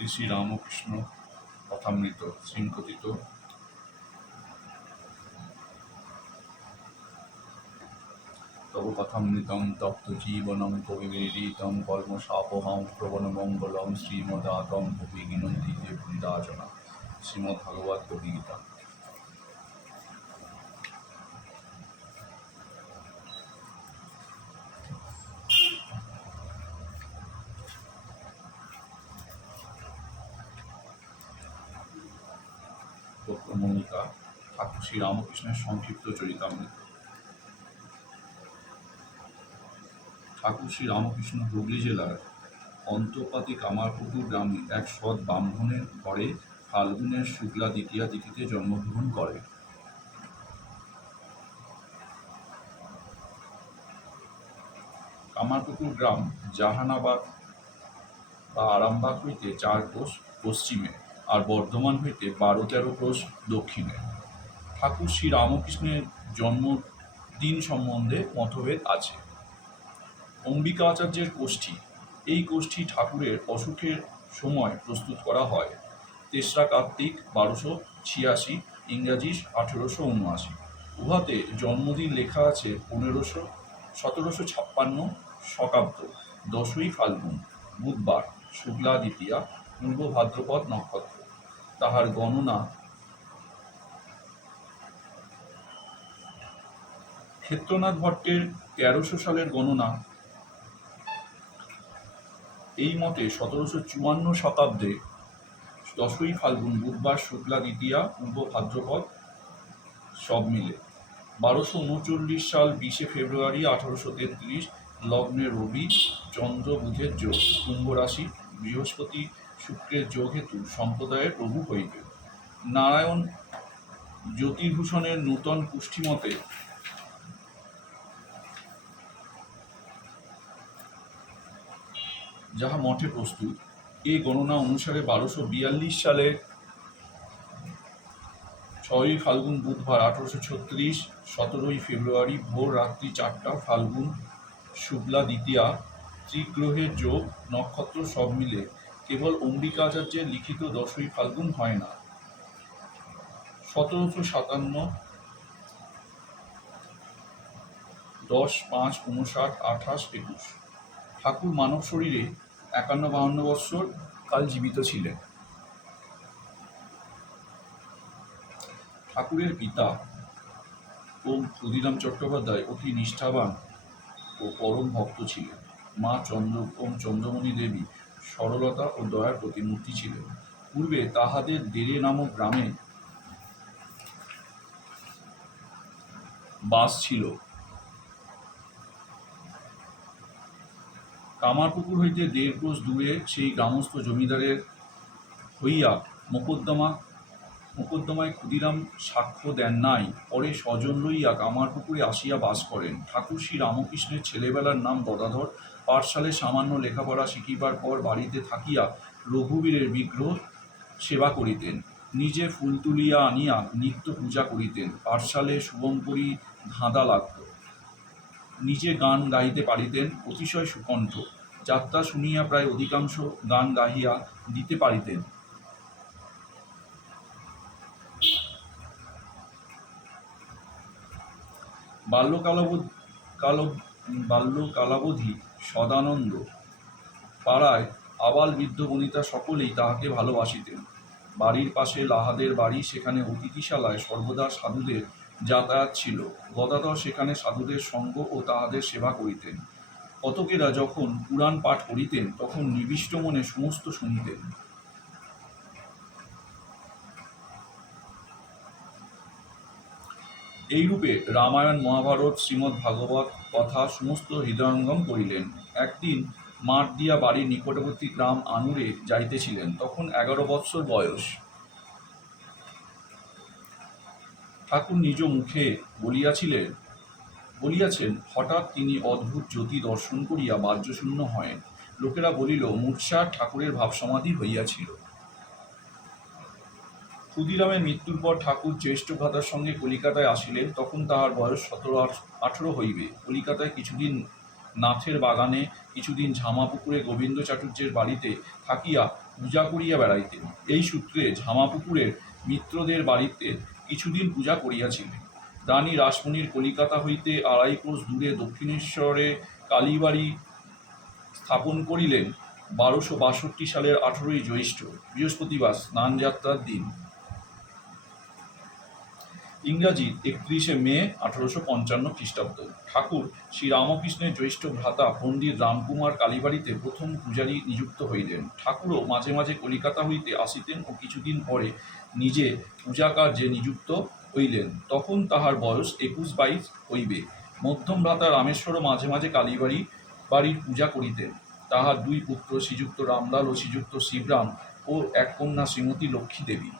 শ্রী শ্রী রামকৃষ্ণ কথামৃত শৃঙ্খলিত তব কথামৃতং তপ্ত জীবনং কবিবিদিতং কর্মশাপহং প্রবণমঙ্গলম শ্রীমদাতং কবি গিনন্তি যে ভুলিদাচনা শ্রীমদ্ ভাগবত কবি গীতা। মনিকা ঠাকুর শ্রী রামকৃষ্ণের সংক্ষিপ্ত চরিতামৃত। ঠাকুর শ্রী রামকৃষ্ণ হুগলি জেলার অন্তর্পাতি কামারপুকুর গ্রামে এক সৎ ব্রাহ্মণের ঘরে ফাল্গুনের শুক্লা দ্বিতীয়া তিথিতে জন্মগ্রহণ করে। কামারপুকুর গ্রাম জাহানাবাদ বা আরামবাগ হইতে 4 ক্রোশ পশ্চিমে আর বর্ধমান হইতে 12-13 ক্রোশ দক্ষিণে। ঠাকুর শ্রী রামকৃষ্ণের জন্মদিন সম্বন্ধে মতভেদ আছে। অম্বিকা আচার্যের কোষ্ঠী, এই কোষ্ঠী ঠাকুরের অসুখের সময় প্রস্তুত করা হয় 3রা কার্তিক 1286, ইংরাজি 1879। উহাতে জন্মদিন লেখা আছে 1756 শকাব্দ 10ই ফাল্গুন বুধবার শুক্লা দ্বিতীয়া পূর্ব ভাদ্রপদ নক্ষত্র। তাহার গণনা ক্ষেত্রনাথ ভট্টের 1300 সালের গণনা এই মতে 1754 শতাব্দে 10ই ফাল্গুন বুধবার শুক্লা দ্বিতীয়া পূর্ব ভাদ্রপদ সব মিলে। 1239 সাল 20 ফেব্রুয়ারি 1833 লগ্নে রবি চন্দ্র বুধের যোগ, কুম্ভ রাশি, বৃহস্পতি শুক্রের যোগ হেতু সম্প্রদায়ের প্রভু হইবে। নারায়ণ জ্যোতির্ভূষণের নূতন পুষ্টিমতে যাহা মঠে প্রস্তুত, এই গণনা অনুসারে 1242 সালে 6ই ফাল্গুন বুধবার 1836, 17ই ফেব্রুয়ারি ভোর রাত্রি 4টা ফাল্গুন শুক্লা দ্বিতীয়া ত্রিগ্রহের যোগ নক্ষত্র সব মিলে কেবল অম্বিকা আচার্যের লিখিত 10ই ফাল্গুন হয় না। 1757, 10-5-59, 28-21 ঠাকুর মানব শরীরে 51-52 বৎসর কাল জীবিত ছিলেন। ঠাকুরের পিতা ওম ক্ষুদিরাম চট্টোপাধ্যায় অতি নিষ্ঠাবান ও পরম ভক্ত ছিলেন। মা চন্দ্রমণি দেবী সরলতা ও দয়ার প্রতিমূর্তি ছিলেন। পূর্বে তাহাদের দেরে নামক গ্রামে বাস ছিল। কামারপুকুর হইতে 1.5 ক্রোশ দূরে সেই গ্রামস্থ জমিদারের হইয়া মোকদ্দমায় ক্ষুদিরাম সাক্ষ্য দেন নাই। পরে স্বজন লইয়া কামারপুকুরে আসিয়া বাস করেন। ঠাকুর শ্রী রামকৃষ্ণের ছেলেবেলার নাম গদাধর। পাঠশালে সামান্য লেখাপড়া শিখিবার পর বাড়িতে থাকিয়া রঘুবীরের বিগ্রহ সেবা করিতেন। নিজে ফুল তুলিয়া আনিয়া নিত্য পূজা করিতেন। পাঠশালে শুভঙ্করী ধাঁধা লাগত। নিজে গান গাইতে পারিতেন, অতিশয় সুকণ্ঠ। যাত্রা শুনিয়া প্রায় অধিকাংশ গান গাহিয়া দিতে পারিতেন। বাল্যকালাবধি সদানন্দ পাড়ায় আবাল বৃদ্ধ বনিতা সকলেই তাহাকে ভালোবাসিতেন। বাড়ির পাশে লাহাদের বাড়ি, সেখানে অতিথিশালায় সর্বদা সাধুদের যাতায়াত ছিল। গদাধর সেখানে সাধুদের সঙ্গ ও তাহাদের সেবা করিতেন। কতকেরা যখন পুরাণ পাঠ করিতেন তখন নিবিষ্ট মনে সমস্ত শুনিতেন। এইরূপে রামায়ণ, মহাভারত, শ্রীমদ্ ভাগবত কথা সমস্ত হৃদয়ঙ্গম করিলেন। একদিন মাঠ দিয়া বাড়ির নিকটবর্তী গ্রাম আনুরে যাইতেছিলেন। তখন 11 বৎসর বয়স। ঠাকুর নিজ মুখে বলিয়াছেন, হঠাৎ তিনি অদ্ভুত জ্যোতি দর্শন করিয়া বাহ্যশূন্য হয়েন। লোকেরা বলিল, মূর্ছা ঠাকুরের ভাবসমাধি হইয়াছিল। ক্ষুদিরামের মৃত্যুর পর ঠাকুর জ্যেষ্ঠ ভ্রাতার সঙ্গে কলিকাতায় আসিলেন। তখন তাহার বয়স 17-18 হইবে। কলিকাতায় কিছুদিন নাথের বাগানে, কিছুদিন ঝামাপুকুরে গোবিন্দ চাটুর্যের বাড়িতে থাকিয়া পূজা করিয়া বেড়াইতেন। এই সূত্রে ঝামাপুকুরের মিত্রদের বাড়িতে কিছুদিন পূজা করিয়াছিলেন। রানী রাসমণির কলিকাতা হইতে ২.৫ কোশ দূরে দক্ষিণেশ্বরে কালীবাড়ি স্থাপন করিলেন ১২৬২ সালের ১৮ই জ্যৈষ্ঠ, বৃহস্পতিবার, স্নানযাত্রার দিন। ইংরাজি ৩১শে মে ১৮৫৫ খ্রিস্টাব্দ। ঠাকুর শ্রীরামকৃষ্ণের জ্যৈষ্ঠ ভ্রাতা পণ্ডিত রামকুমার কালীবাড়িতে প্রথম পূজারী নিযুক্ত হইলেন। ঠাকুরও মাঝে মাঝে কলিকাতা হইতে আসিতেন ও কিছুদিন পরে নিজে পূজাকার্যে নিযুক্ত হইলেন। তখন তাহার বয়স ২১-২২ হইবে। মধ্যম ভ্রাতা রামেশ্বরও মাঝে মাঝে বাড়ির পূজা করিতেন। তাহার ২ পুত্র, শ্রীযুক্ত রামলাল ও শ্রীযুক্ত শিবরাম ও এক কন্যা শ্রীমতী লক্ষ্মী দেবী।